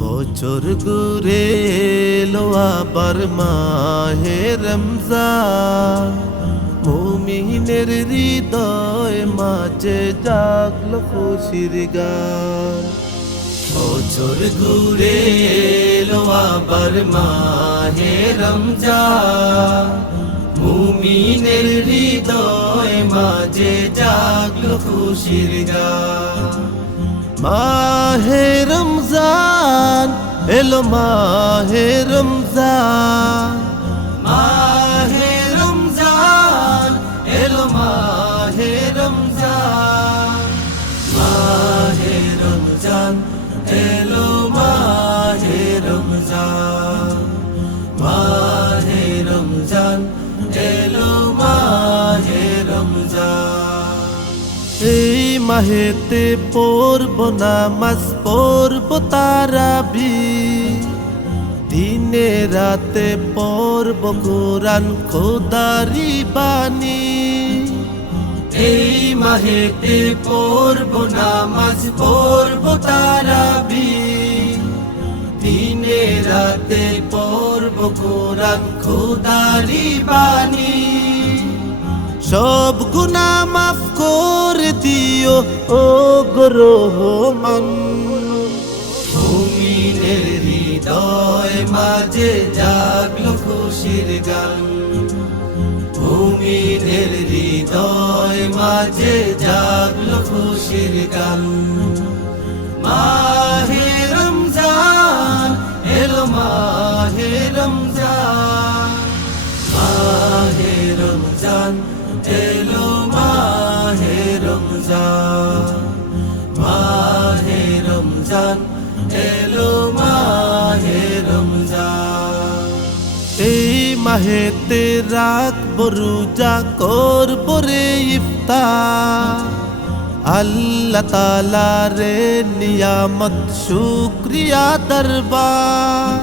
বছর ঘুরে এলো আবার মাহে রমজান, মুমিনের হৃদয় মাঝে জাগলো খুশির গান। বছর ঘুরে এলো আবার মাহে রমজান, মুমিনের হৃদয় মাঝে জাগলো খুশির গান। মাহে রমজান এলো, মাহে রমজান, মাহে রমজান এলো, মাহে রমজান, মাহে রমজান এলো, মাহে রমজান, মাহে রমজান এলো, মাহে রমজান। এই মাহেতে পড়ব নামাজ, পড়ব তারাবি, দিনে রাতে পড়ব কোরআন খোদারি বাণী। এই মাহেতে পড়ব নামাজ, পড়ব তারাবি, দিনে রাতে পড়ব কোরআন খোদারি বাণী। সব গুনাহ মাফ করে দিও ও গো রহমান, মুমিনের হৃদয় মাঝে জাগলো খুশির গান, মুমিনের হৃদয় মাঝে জাগলো খুশির গান। মাহে রমজান এলো, মাহে রমজান, মাহে রমজান এলো, মাহে রমজান, মাহে রমজান এলো, মাহে রমজান। এই মাহেতে রাখব রোজা, করব রে ইফতার, আল্লাহ তাআলার নিয়ামত শুকরিয়া দরবার।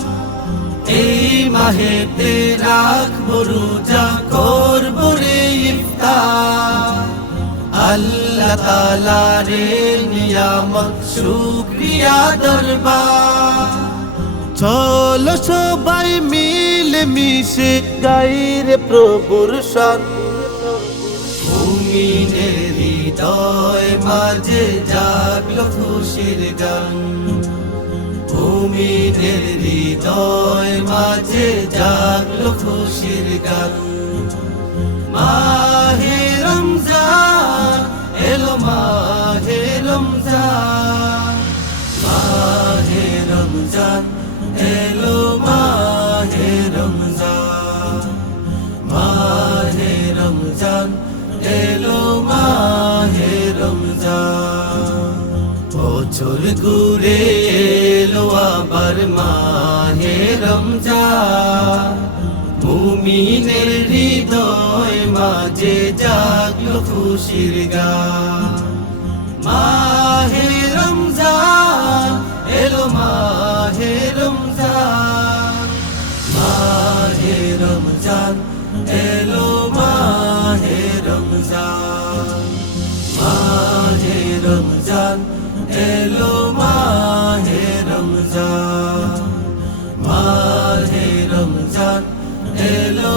এই মাহেতে রাখব রোজা, করব রে ইফতার, আল্লাহ তাআলার নিয়ামত শুকরিয়া দরবার। চলো সবাই মিলে মিশে গাই রে প্রভুর শান, মুমিনের হৃদয় মাঝে জাগলো খুশির গান, মুমিনের হৃদয় মাঝে জাগলো খুশির গান। মাহে রমজান এলো, মাহে রমজান, মাহে রমজান এলো, মাহে রমজান, মাহে রমজান এলো, মাহে রমজান। বছর ঘুরে এলো আবার মাহে রমজান, মুমিনের হৃদয় মাঝে জাগলো খুশির গান। মাহে রমজান এলো, মাহে রমজান, মাহে রমজান এলো, মাহে রমজান, মাহে রমজান এলো, মাহে রমজান, মাহে রমজান এলো।